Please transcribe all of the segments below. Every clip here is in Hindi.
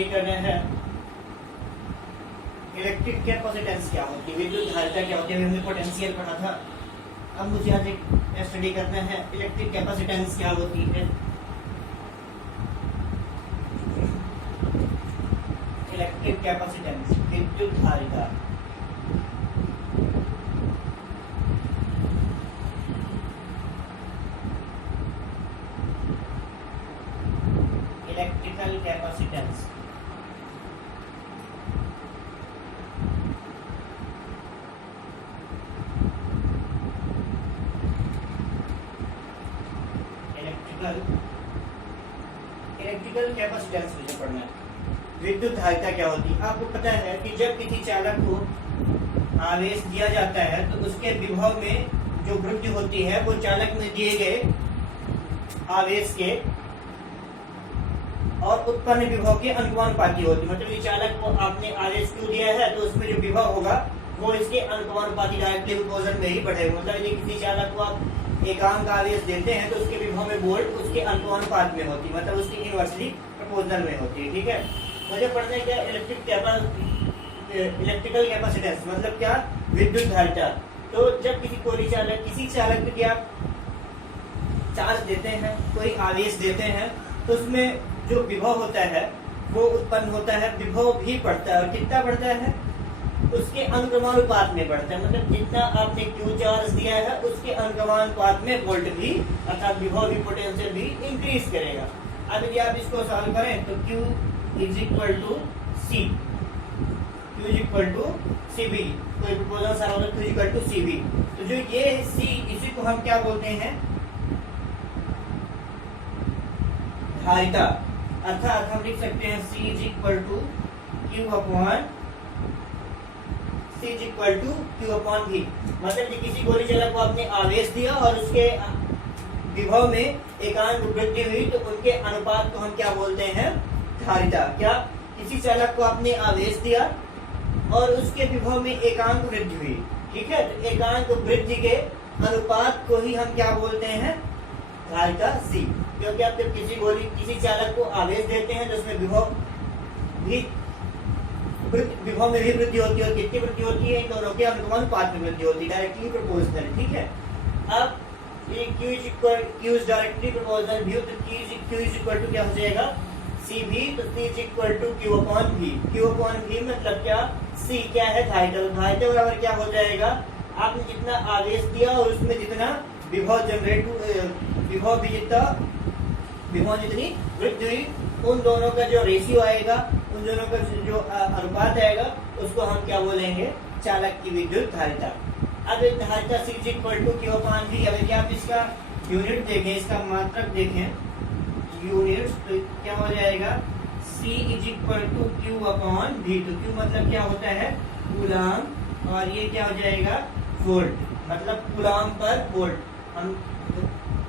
स्टडी कर रहे हैं इलेक्ट्रिक कैपेसिटेंस क्या होती है, विद्युत धारिता क्या होती है। हमने पोटेंशियल पढ़ा था। अब मुझे आज एक स्टडी करना है इलेक्ट्रिक कैपेसिटेंस क्या होती है। इलेक्ट्रिक कैपेसिटेंस विद्युत धारिता। इलेक्ट्रिकल कैपेसिटेंस इलेक्ट्रिकल कैपेसिटेंस मुझे पढ़ना है। विद्युत धारिता क्या होती है। आपको पता है कि जब किसी चालक को आवेश दिया जाता है तो उसके विभव में जो वृद्धि होती है वो चालक में दिए गए आवेश के और उत्पन्न विभव के अनुपाती होती है। मतलब ये चालक को आपने आवेश क्यों दिया है तो उसमें जो विभव होगा वो इसके अनुपाती डायरेक्टली प्रोपोर्शनल में ही बढ़ेगा। मतलब यदि किसी चालक को आप एकांक आवेश देते हैं तो उसके विभव में वोल्ट उसके अनुपात में होती है, मतलब उसकी इनवर्सली प्रोपोर्शनल में होती है। ठीक है, मुझे पढ़ना है क्या इलेक्ट्रिकल कैपेसिटेंस मतलब क्या, विद्युत धारिता। तो जब किसी चालक की आप चार्ज देते हैं, कोई आवेश देते हैं तो उसमें जो विभव होता है वो उत्पन्न होता है, विभव भी बढ़ता है और कितना बढ़ता है उसके अनुक्रमानुपात में बढ़ता है। मतलब जितना आपने Q चार्ज दिया है उसके अनुक्रमानुपात में वोल्ट भी अर्थात विभव भी पोटेंशियल भी इंक्रीज करेगा। अब यदि आप इसको सॉल्व करें तो Q is equal to C, Q is equal to CV, कोई प्रोपोजल सारा होगा Q is equal to CV। तो जो ये C इसी को हम क्या बोलते हैं, धारिता। अर्थात हम लिख सकते हैं C is equal to Q upon C is equal to Q upon V। मतलब कि किसी गोली चालक को आपने आवेश दिया और उसके विभव में एकांक वृद्धि हुई तो उनके अनुपात को हम क्या बोलते हैं, धारिता। क्या, किसी चालक को आपने आवेश दिया और उसके विभव में एकांक वृद्धि हुई, ठीक है, तो एकांक वृद्धि के अनुपात को ही हम क्या बोलते हैं, धारिता C। क्योंकि आप जब किसी चालक को आवेश देते हैं तो उसमें विभव में भी वृद्धि होती है और कितनी वृद्धि होती है, इन दोनों के अनुपात में वृद्धि होती है, डायरेक्टली प्रोपोर्शनल। ठीक है, अब ये Q इज डायरेक्टली प्रोपोर्शनल भी, तो Q इज इक्वल टू क्या हो जाएगा, CV, तो C is equal to Q upon V। Q upon V मतलब क्या, C क्या है, धारिता। धारिता बराबर क्या हो जाएगा, आपने जितना आवेश दिया और उसमें जितना विभव जितनी वृद्धि हुई, उन दोनों का जो रेशियो आएगा, उन दोनों का जो अनुपात आएगा उसको हम क्या बोलेंगे, चालक की विद्युत धारिता। अब धारिता C is equal to Q upon V। अब क्या आप इसका यूनिट देखें, इसका मात्रक देखें, यूनिट्स, तो क्या हो जाएगा, C is equal to Q upon V। तो Q मतलब क्या होता है, कूलाम, और ये क्या हो जाएगा, वोल्ट, मतलब कूलाम पर वोल्ट। हम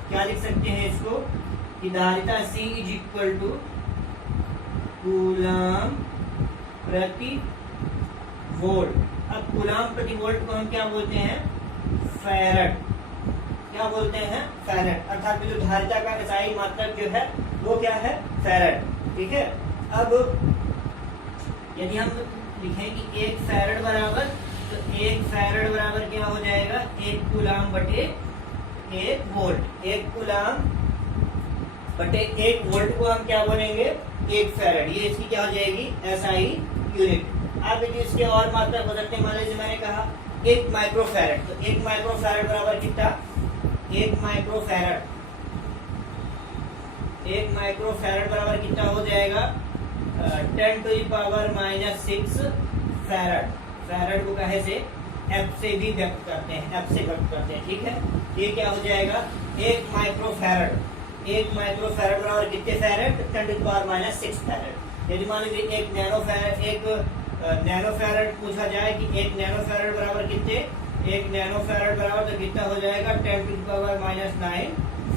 क्या लिख सकते हैं इसको कि धारिता C is equal to coulomb प्रति वोल्ट। अब कूलाम प्रति वोल्ट को हम क्या बोलते हैं, फैरड। क्या बोलते हैं, फैरड। अर्थात जो धारिता का एसआई मात्रक जो है वो क्या है, फैरड। ठीक है, अब यदि हम लिखें कि 1 फैरड बराबर, तो 1 फैरड बराबर क्या हो जाएगा, 1 कूलाम बटे 1 वोल्ट। 1 कूलाम बटे 1 वोल्ट को हम क्या बोलेंगे, 1 फैरड। ये इसकी क्या हो जाएगी, एसआई यूनिट। आप यदि इसके और मात्रक हो सकते हैं, मान लीजिए मैंने कहा 1 माइक्रोफैरड, तो 1 माइक्रोफैरड बराबर कितना, 1 माइक्रोफैरड बराबर कितना हो जाएगा, 10 to the power -6 farad. Farad को कहे से F से भी व्यक्त करते हैं, F से व्यक्त करते हैं। ठीक है, ये क्या हो जाएगा, 1 माइक्रोफैरड बराबर कितने farad, 10 to the power -6 farad. यदि मान लीजिए एक नैनो फैरड पूछा जाए कि 1 नैनो फैरड बराबर कितने, 1 नैनो फैरड बराबर तो कितना हो जाएगा, 10 टू द पावर -9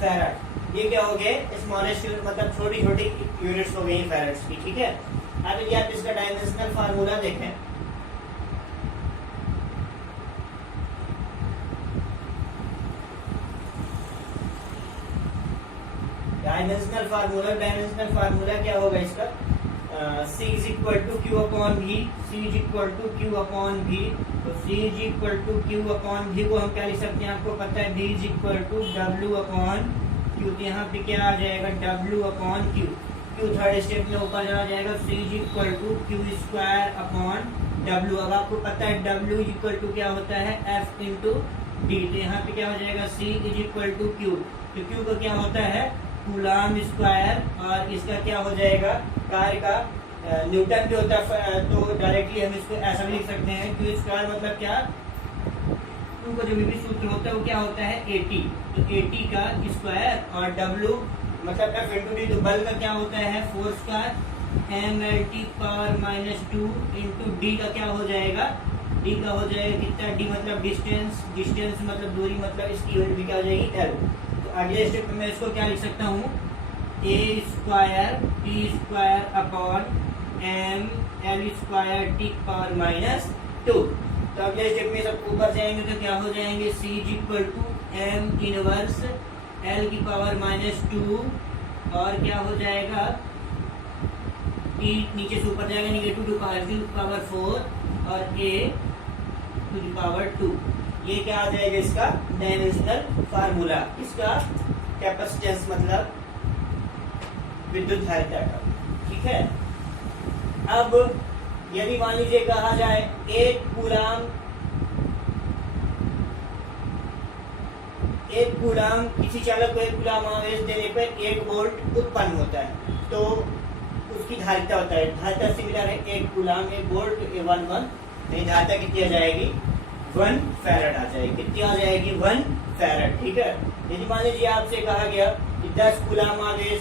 फैरड। ये क्या हो गए, स्मॉलेस्ट यूनिट, मतलब छोटी छोटी यूनिट्स हो गई फैरड्स की। ठीक है, अब यदि आप इसका डायमेंशनल फार्मूला देखें, डायमेंशनल फार्मूला क्या होगा इसका, C is equal to Q upon V, C is equal to Q upon V. तो C is equal to Q upon V को हम क्या लिख सकते हैं, आपको पता है V is equal to W upon Q. तो यहाँ पे क्या आ जाएगा, W upon Q. Q third step में ऊपर चला जाएगा, C is equal to Q square upon W। अब आपको पता है W इज इक्वल टू क्या होता है, F इंटू डी। तो यहाँ पे क्या हो जाएगा, C is equal to Q. तो क्यू का क्या होता है, कूलाम स्क्वायर, और इसका क्या हो जाएगा, कार्य का न्यूटन जो होता है। तो डायरेक्टली हम इसको ऐसा भी लिख सकते हैं, क्यू स्क्वायर मतलब क्या, क्यू का जो भी सूत्र होता है वो क्या होता है, 80। तो 80 का स्क्वायर, और डब्ल्यू मतलब एफ इंटू डी। तो बल का क्या होता है, फोर्स का mlt पावर -2 इंटू डी का क्या हो जाएगा, डी का हो जाएगा कितना, डी मतलब डिस्टेंस, डिस्टेंस मतलब दूरी, मतलब इसकी यूनिट भी क्या हो जाएगी, एल। तो अगले स्टेप में मैं इसको क्या लिख सकता हूँ, A square T square upon M L square T power -2। तो अगले स्टेप में सब ऊपर जाएंगे तो क्या हो जाएंगे, C is equal to M inverse L की पावर -2, और क्या हो जाएगा, टी नीचे से ऊपर जाएगा, नेगेटिव टू पावर 4 और ए टू द पावर 2। ये क्या आ जाएगा, इसका डायमेंशनल फार्मूला, इसका कैपेसिटेंस मतलब विद्युत धारिता का। ठीक है, अब यदि मान लीजिए कहा जाए एक कूलाम किसी चालक को 1 कूलाम आवेश देने पर 1 वोल्ट उत्पन्न होता है, तो उसकी धारिता होता है, धारिता सिमिलर है 1 कूलाम 1 वोल्ट 1 नहीं, धारिता कितनी आ जाएगी, 1 फैराड आ जाएगी। कितनी आ जाएगी, 1 फैराड। ठीक है, यदि मान लीजिए आपसे कहा गया कि 10 कूलाम आवेश,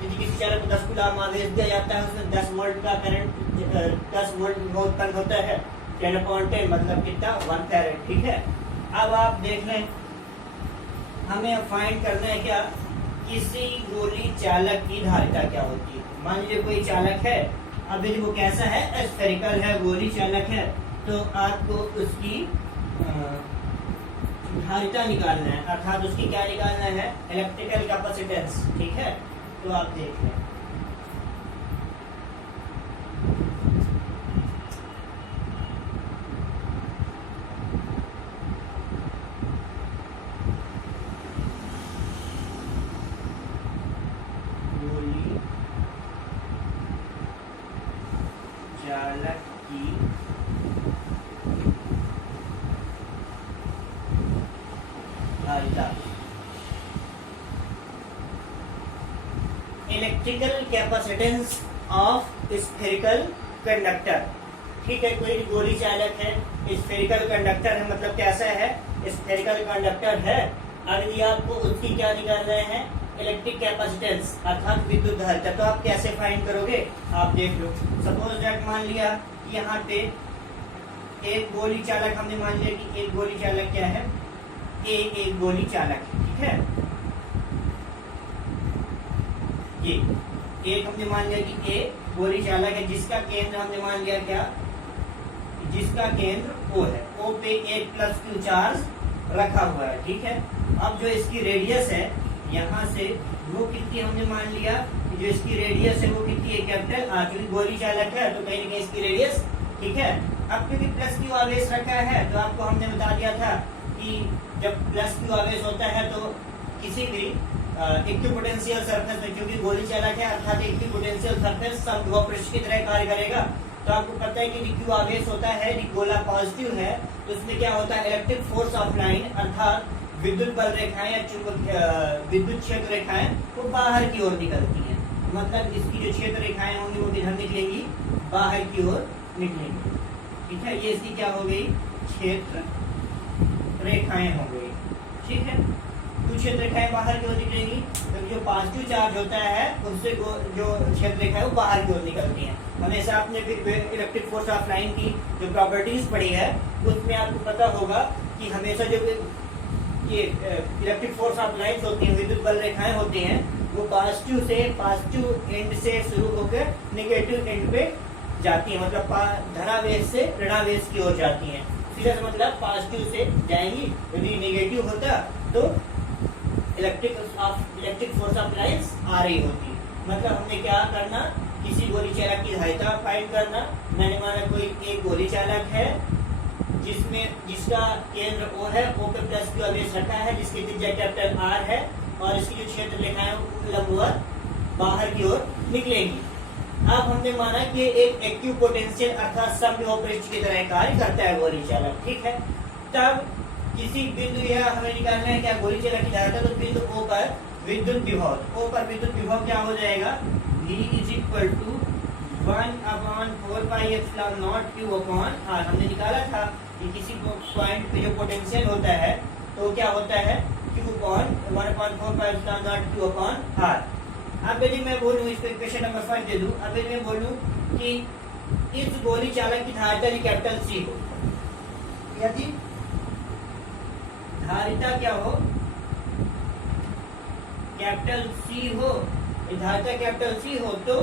यदि किसी चालक को 10 कूलाम आवेश दिया जाता है, उसमें 10 वोल्ट का करंट 10 वोल्ट उत्पन्न होता है, 10/10 मतलब कितना, 1 फैराड। ठीक है, अब आप देख लें, हमें फाइंड करना है क्या, किसी गोली चालक की धारिता क्या होती है। मान लीजिए कोई चालक है, अब यदि वो कैसा है, स्फेरिकल है, गोली चालक है, तो आपको उसकी धारिता निकालना है, अर्थात उसकी क्या निकालना है, इलेक्ट्रिकल कैपेसिटेंस। ठीक है, तो आप देख लें, गोली चालक की धारिता, electrical capacitance of spherical conductor. ठीक है, कोई गोली चालक है, स्फेरिकल कंडक्टर है, मतलब कैसा है, स्फेरिकल कंडक्टर है। अब यदि आपको उसकी क्या निकालना है, इलेक्ट्रिक कैपेसिटेंस अर्थात विद्युत धारिता, तो आप कैसे फाइंड करोगे, आप देख लो। सपोज दैट मान लिया यहाँ पे एक गोली चालक, हमने मान लिया कि एक गोली चालक क्या है, एक गोली चालक। ठीक है, ये एक हमने मान लिया कि ए गोली चालक है, जिसका केंद्र हमने मान लिया क्या, जिसका केंद्र O है, O पे 1 + Q चार्ज रखा हुआ है। ठीक है, अब जो इसकी रेडियस है यहाँ से, वो कितनी हमने मान लिया, जो इसकी रेडियस है वो कितनी है, कैपिटल R, क्योंकि गोली चालक है तो कहीं ना कहीं इसकी रेडियस। ठीक है, अब क्योंकि +Q आवेश रखा है, तो आपको हमने बता दिया था कि जब +Q आवेश होता है तो किसी भी इक्विपोटेंशियल सरफेस में, क्योंकि गोली चालक है अर्थात इक्विपोटेंशियल सरफेस समविभव की तरह कार्य करेगा। तो आपको पता है कि Q आवेश होता है, गोला पॉजिटिव है, तो उसमें क्या होता है, इलेक्ट्रिक फोर्स ऑफ लाइन अर्थात विद्युत बल रेखाएं या विद्युत क्षेत्र रेखाएं वो बाहर की ओर निकलती हैं, मतलब इसकी जो क्षेत्र रेखाएं होंगी वो किधर निकलेंगी, बाहर की ओर निकलेंगी। ठीक है, ये इसकी क्या हो गई, क्षेत्र रेखाएं हो गई। ठीक है, कुछ क्षेत्र रेखाएं बाहर की ओर निकलेंगी, तो जो पॉजिटिव चार्ज होता है उससे जो क्षेत्र रेखाएं वो बाहर की ओर निकलती हैं। हमेशा आपने इलेक्ट्रिक फोर्स ऑफ लाइन की जो प्रॉपर्टीज पढ़ी है उसमें आपको पता होगा कि हमेशा जो ये इलेक्ट्रिक फोर्स ऑफ लाइन्स होती हैं, विद्युत बल रेखाएं होती हैं, वो पॉजिटिव एंड से शुरू होकर नेगेटिव एंड पे जाती हैं, मतलब धनावेश से ऋणावेश की ओर जाती हैं। सीधा सा मतलब पॉजिटिव से जाएंगी, यदि नेगेटिव होता तो इलेक्ट्रिक फोर्स ऑफ लाइन्स आ रही होती। मतलब हमने क्या करना, किसी गोली चालक की धारिता फाइंड करना। मैंने माना कोई एक गोली चालक है जिसका केंद्र O है, O पे प्लस Q आवेश रखा है, जिसकी त्रिज्या कैपिटल R है और इसकी जो क्षेत्र लिखा है वो लंबवत बाहर की ओर निकलेगी। अब हमने माना कि एक एक्टिव पोटेंशियल अर्थात समविभव पृष्ठ की तरह कार्य करता है गोली चालक, ठीक है। तब किसी बिंदु यह हमें निकालना है क्या गोली चालक की धारिता, तो बिंदु O पर विद्युत विभव, O पर विद्युत विभव क्या हो जाएगा, V is equal to 1/4πε0 Q/R। हमने निकाला था कि किसी पॉइंट पे जो पोटेंशियल होता है तो क्या होता है Q/1/4πε0 Q/R। अब यदि मैं बोलूं, इसको इक्वेशन नंबर 5 दे दूं, अब यदि मैं बोलूं कि इस गोली चालक की धारिता यदि कैपिटल C हो, यदि धारिता क्या हो, कैपिटल C हो, धारिता कैपिटल C हो तो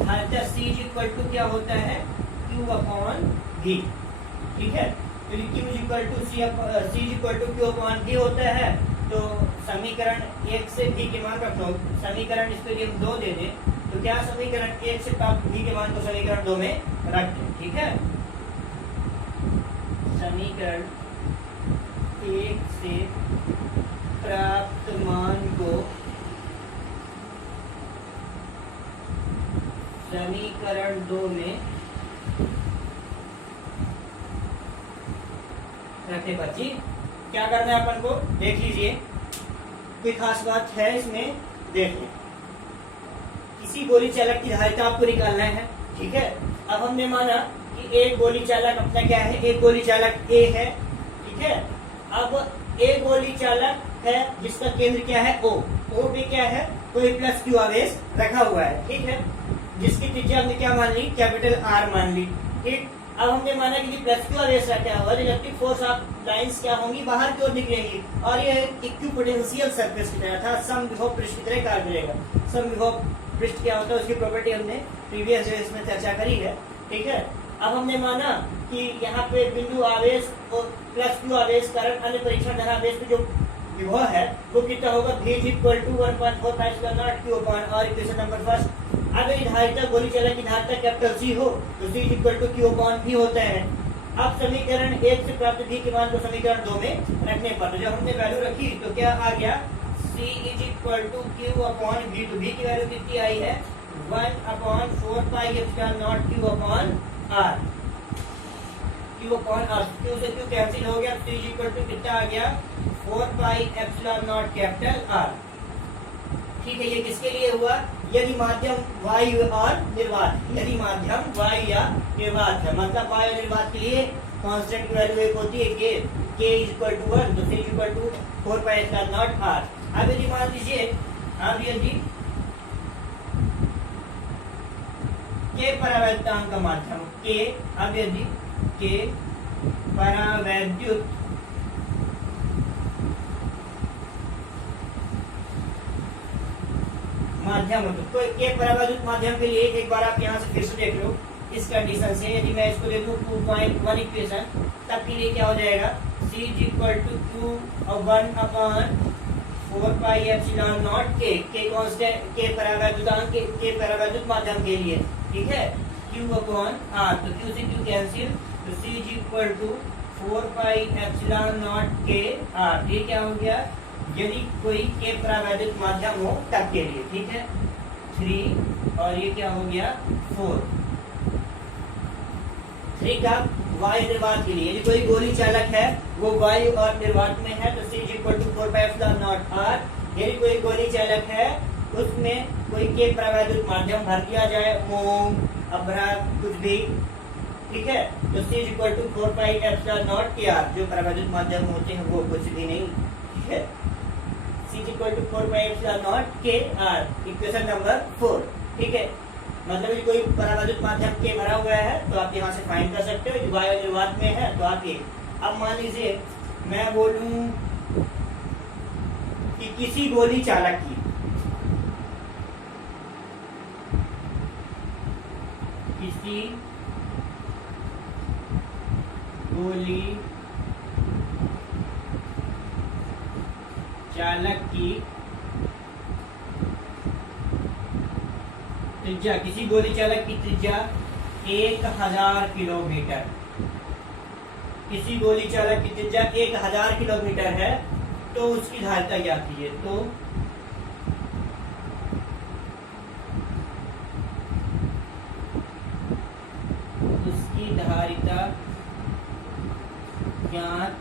धारिता C इज इक्वल टू क्या होता है Q/V, ठीक है। तो Q is equal to C is equal to Q/V होता है। तो समीकरण 1 से V के मान रखो, समीकरण इसको यदि हम 2 दे दें तो क्या समीकरण 1 से प्राप्त V के मान को समीकरण 2 में रख दें, ठीक है। समीकरण 1 से प्राप्त मान को समीकरण 2 में रखे। बच्ची क्या करना है अपन को, देख लीजिए, कोई खास बात है इसमें, देख लें। किसी गोली चालक की धारिता आपको निकालना है, ठीक है। अब हमने माना कि एक गोली चालक अपना क्या है, एक गोली चालक A है, ठीक है। अब एक गोली चालक है जिसका केंद्र क्या है O पे क्या है कोई प्लस Q आवेश रखा हुआ है, ठीक है, जिसकी त्रिज्या हमने क्या मान ली, कैपिटल R मान ली, ठीक। अब हमने माना कि प्लस Q आवेश रखा हुआ है, इलेक्ट्रिक फोर्स ऑफ लाइंस क्या होंगी, बाहर की ओर निकलेंगी और यह इक्विपोटेंशियल सरफेस की तरह था, समविभव पृष्ठ की तरह कार्य करेगा। समविभव पृष्ठ क्या होता है उसकी प्रॉपर्टी हमने प्रीवियस डेज में चर्चा करी है, ठीक है। अब हमने माना कि यहाँ पे बिंदु आवेश और प्लस Q आवेश कारण अन्य परीक्षण धनावेश पे जो विभव है वो कितना होगा, V is equal to 1/4πε0 Q/R, equation number 1। अब यदि धारिता गोली चालक की धारिता कैपिटल C हो तो C is equal to Q/V होता है। अब समीकरण 1 से प्राप्त V के मान को समीकरण 2 में रखने पर जब हमने वैल्यू रखी तो क्या आ गया, C is equal to Q/V। तो V की वैल्यू कितनी आई है, 1/4πε0 Q/R। Q से Q कैंसिल हो गया, C इज इक्वल टू कितना आ गया, 4πε0 कैपिटल R, ठीक है। ये किसके लिए हुआ, यदि माध्यम वायु और निर्वात, यदि माध्यम वायु या निर्वात है, मतलब वायु निर्वात के लिए कांस्टेंट की वैल्यू एक होती है K इज इक्वल टू 1, तो C is equal to 4πε0 R। अब यदि मान लीजिए, अब यदि K परावैद्युतांक का माध्यम K, अब यदि K परावैद्युत माध्यम हो तो K परावैद्युत माध्यम के लिए एक बार आप यहाँ से फिर से देख लो इस कंडीशन से, यदि मैं इसको दे दूं 2.1 इक्वेशन, तब के लिए क्या हो जाएगा, C is equal to Q/1/4πε0 K constant K परावैद्युतांक K परावैद्युत माध्यम के लिए, ठीक है, Q/R। तो Q से Q कैंसिल, तो C is equal to 4πε0 KR। ये क्या हो गया, यदि कोई K परावैद्युत माध्यम हो तब के लिए, ठीक है, 3 और ये क्या हो गया 4। 3 का वायु निर्वात के लिए, यदि कोई गोली चालक है वो वायु और निर्वात में है तो C is equal to 4πε0 R। यदि कोई गोली चालक है उसमें कोई K परावैद्युत माध्यम भर दिया जाए, मोम, अभ्रक, कुछ भी, ठीक है, तो C is equal to 4πε0 KR। जो परावैद्युत माध्यम होते हैं वो कुछ भी नहीं, ठीक है, C is equal to 4πε0 KR, equation number 4, ठीक है। मतलब कि कोई परावैद्युत माध्यम K भरा हुआ है तो आप यहाँ से फाइंड कर सकते हो, वायु निर्वात में है तो आप ये। अब मान लीजिए मैं बोलूं कि किसी गोली चालक की गोली चालक की त्रिज्या, किसी गोली चालक की त्रिज्या 1000 किलोमीटर, किसी गोली चालक की त्रिज्या 1000 किलोमीटर है तो उसकी धारिता क्या कीजिए। तो उसकी धारिता ज्ञात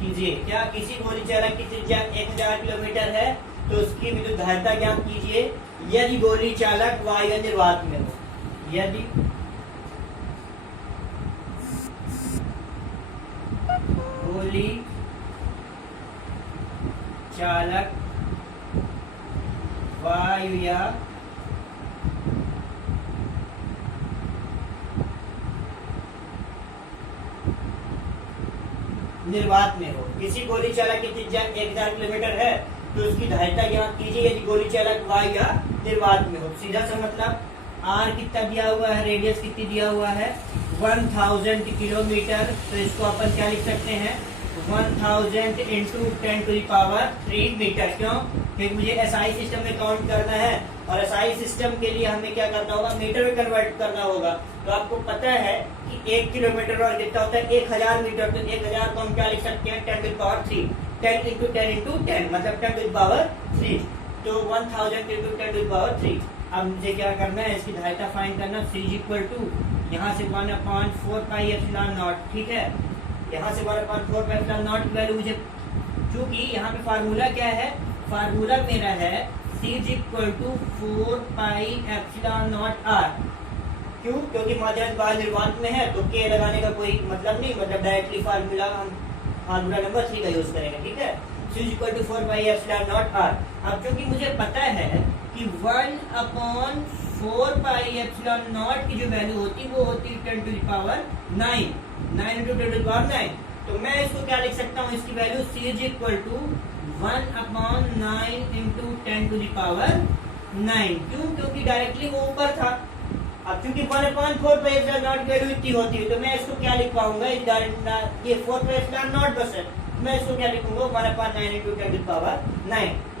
कीजिए। क्या, किसी गोली चालक की त्रिज्या 1000 किलोमीटर है तो उसकी विद्युत धारिता ज्ञात कीजिए यदि गोली चालक वायु निर्वात में हो। यदि गोली चालक वायु या निर्वात में हो। किसी गोली चालक की त्रिज्या 1000 किलोमीटर है तो उसकी धारिता ज्ञात कीजिए यदि गोली चालक वायु या निर्वात में हो। सीधा सा मतलब आर कितना दिया हुआ है, रेडियस कितनी दिया हुआ है 1000 किलोमीटर, तो इसको अपन क्या लिख सकते हैं 1000 इंटू 10⁻³ मीटर। क्यों, क्योंकि मुझे एसआई सिस्टम में काउंट करना है और एसआई सिस्टम के लिए हमें क्या करना होगा, मीटर में कन्वर्ट करना होगा। तो आपको पता है कि 1 किलोमीटर और कितना होता है 1000 मीटर, तो 1000 को हम क्या लिख सकते हैं 10⁻³ 10 इंटू 10 इंटू 10 मतलब 10⁻³ तो 1000 इंटू 10⁻³। अब मुझे क्या करना है, इसकी धारिता फाइंड करना। C इक्वल टू यहाँ से 1/4πε0, ठीक है, यहाँ से 1/4πε0 की वैल्यू मुझे, क्योंकि यहाँ पे फार्मूला क्या है, फार्मूला मेरा है C इक्वल टू 4πε0r। क्यों, क्योंकि माध्यम बाह्य निर्वात में है तो K लगाने का कोई मतलब नहीं, मतलब डायरेक्टली फार्मूला हम फार्मूला नंबर 3 का यूज करेंगे, ठीक है। C equal to 4πε0r। अब क्योंकि मुझे पता है कि 1/4πε0 की जो वैल्यू होती वो होती 10⁹ 9 इंटू 10⁹ तो मैं इसको क्या लिख सकता हूँ, इसकी value C equal to 1/9 into 10⁹ क्यों, क्योंकि डायरेक्टली वो ऊपर था। अब क्योंकि 1/4πε0 की वैल्यू इतनी होती है तो मैं इसको क्या लिख पाऊंगा, ये 4πε0 बस है, मैं इसको क्या लिखूंगा 1/9 इंटू 10⁹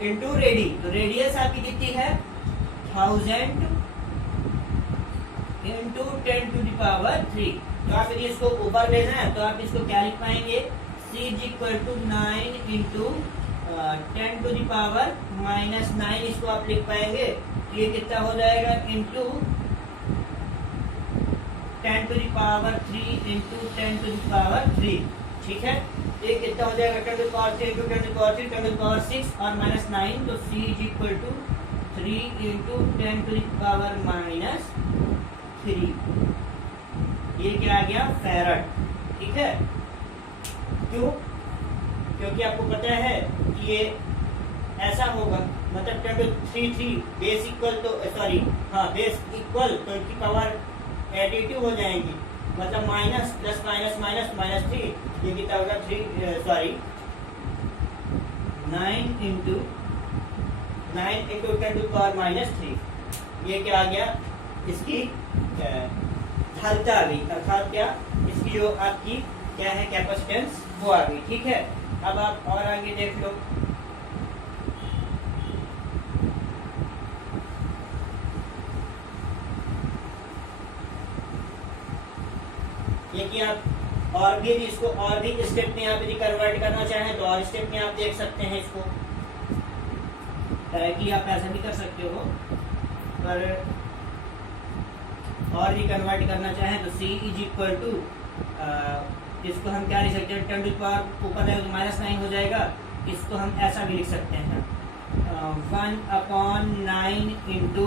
इंटू रेडी। तो रेडियस आपकी कितनी है 1000 इंटू 10⁻³ तो आप यदि इसको ऊपर लेना है तो आप इसको क्या लिख पाएंगे C इक्वल टू 9 इंटू 10⁻⁻9 इसको आप लिख पाएंगे। तो ये कितना हो जाएगा इंटू 10⁻³ इंटू 10⁻³, ठीक है। ये कितना हो जाएगा 10⁻³ इंटू 10⁻³ 10⁻6 और -9 तो C इक्वल टू 3 इंटू 10⁻⁻3। ये क्या आ गया फैरड, ठीक है। क्यों, क्योंकि आपको पता है कि ये ऐसा होगा, मतलब 10⁻³ बेस इक्वल तो सॉरी हाँ बेस इक्वल तो इसकी पावर एडिटिव हो जाएंगी, मतलब माइनस प्लस माइनस माइनस -3 ये कितना होगा 9 इंटू 10⁻³ ये क्या आ गया, इसकी धारिता आ गई, अर्थात क्या इसकी जो आपकी क्या है कैपेसिटेंस वो आ गई, ठीक है। अब आप और आगे देख लो, ये कि आप और भी इसको और भी स्टेप में आप यदि कन्वर्ट करना चाहें तो और स्टेप में आप देख सकते हैं इसको, डायरेक्टली आप ऐसा भी कर सकते हो, पर और भी कन्वर्ट करना चाहें तो C इक्वल टू इसको हम क्या लिख सकते हैं 10 ऊपर -9 हो जाएगा, इसको हम ऐसा भी लिख सकते हैं 1/9 इंटू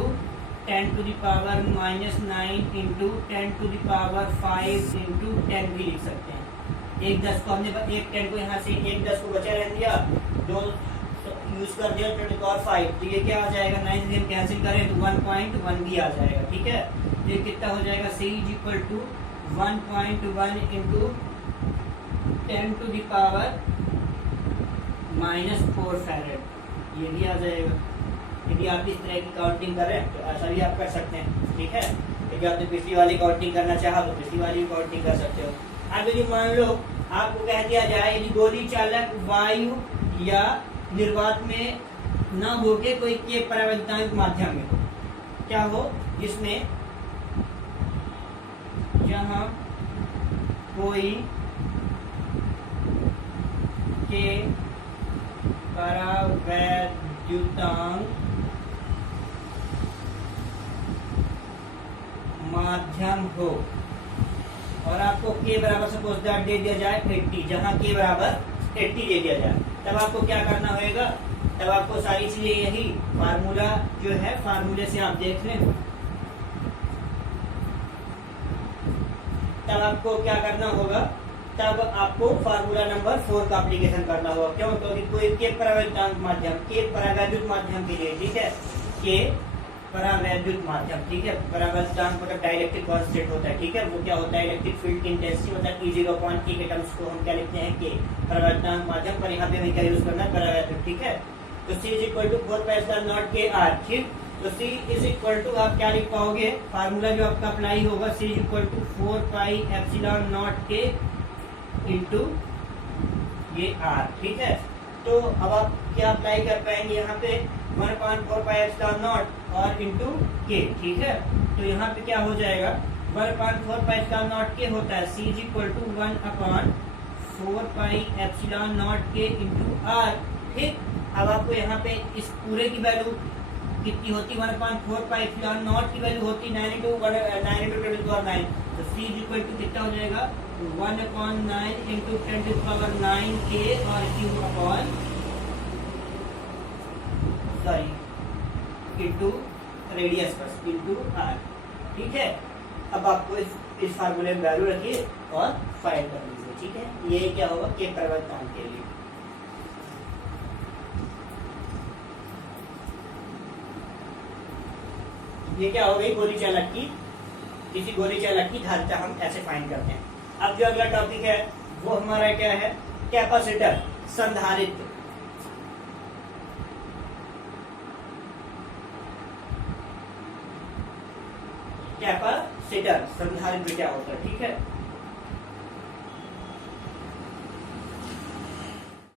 10⁻⁻9 इंटू 10�5 इंटू 10 भी लिख सकते हैं। एक 10 को हमने एक 10 को यहाँ से एक 10 को बचा रहने दिया, दो यूज कर दिया 10⁵, तो ये क्या आ जाएगा 9 से हम कैंसिल करें तो 1.1 भी आ जाएगा, ठीक है। ये कितना हो जाएगा C equal to 1.1 into 10⁻⁻4 farad, ये भी आ जाएगा। यदि आप इस तरह की काउंटिंग करें तो ऐसा भी आप कर सकते हैं, ठीक है। यदि आपने पिछली वाली काउंटिंग करना चाहा तो पिछली वाली काउंटिंग कर सकते हो। अब यदि मान लो आपको कह दिया जाए यदि गोली चालक वायु या निर्वात में न होके कोई के परावैद्युतांक माध्यम में हो। क्या हो? जिसमें जहां कोई के परावैद्युतांक माध्यम हो और आपको के बराबर सपोज दैट दे दिया जाए 80, जहां के बराबर 80 दे दिया जाए, तब आपको क्या करना होगा? तब आपको सारी चीजें यही फार्मूला जो है, फार्मूले से आप देख लें, तब आपको क्या करना होगा? तब आपको फार्मूला नंबर 4 का एप्लीकेशन करना होगा। क्यों? क्योंकि कोई के परावैद्युतांक माध्यम, के परावैद्युत माध्यम के लिए, ठीक है, के परावैद्युत माध्यम, ठीक है, परावैद्युतांक मतलब डाइलेक्ट्रिक कांस्टेंट होता है, ठीक है, वो क्या होता है? इलेक्ट्रिक फील्ड की इंटेंसिटी, मतलब E0 के टर्म्स को हम क्या लिखते हैं? के परावैद्युतांक माध्यम, पर यहाँ पे हमें क्या यूज करना है? परावैद्युत, ठीक है। तो C is equal to 4 pi epsilon naught K R, ठीक। तो C इज इक्वल टू आप क्या लिख पाओगे? फार्मूला जो आपका अप्लाई होगा, C is equal to 4 pi epsilon naught K into ये आर, ठीक है। तो अब आप क्या अप्लाई कर पाएंगे यहाँ पे? 1/4 पाई एप्सिलॉन नॉट और इंटू के, ठीक है। तो यहाँ पे क्या हो जाएगा? 1/4 पाई एप्सिलॉन नॉट के होता है, C is equal to 1/4 pi epsilon naught K into R, ठीक। अब आपको यहाँ पे इस पूरे की वैल्यू कितनी होती? 1/4 पाई एप्सिलॉन नॉट की वैल्यू होती 9 into 9 तो C इज इक्वल टू कितना हो जाएगा? 1/9 into 10⁹ के और क्यू अपॉन इंटू रेडियस बस इंटू आर, ठीक है। अब आपको इस फार्मूले में वैल्यू रखिए और फाइंड कर लीजिए, ठीक है। ये क्या होगा? के परावैद्युतांक के लिए। ये क्या हो गई? गोली चालक की, किसी गोली चालक की धारिता हम ऐसे फाइंड करते हैं। अब जो अगला टॉपिक है वो हमारा क्या है? कैपेसिटर, संधारित्र। कैपेसिटर, संधारित्र क्या होता है, ठीक है।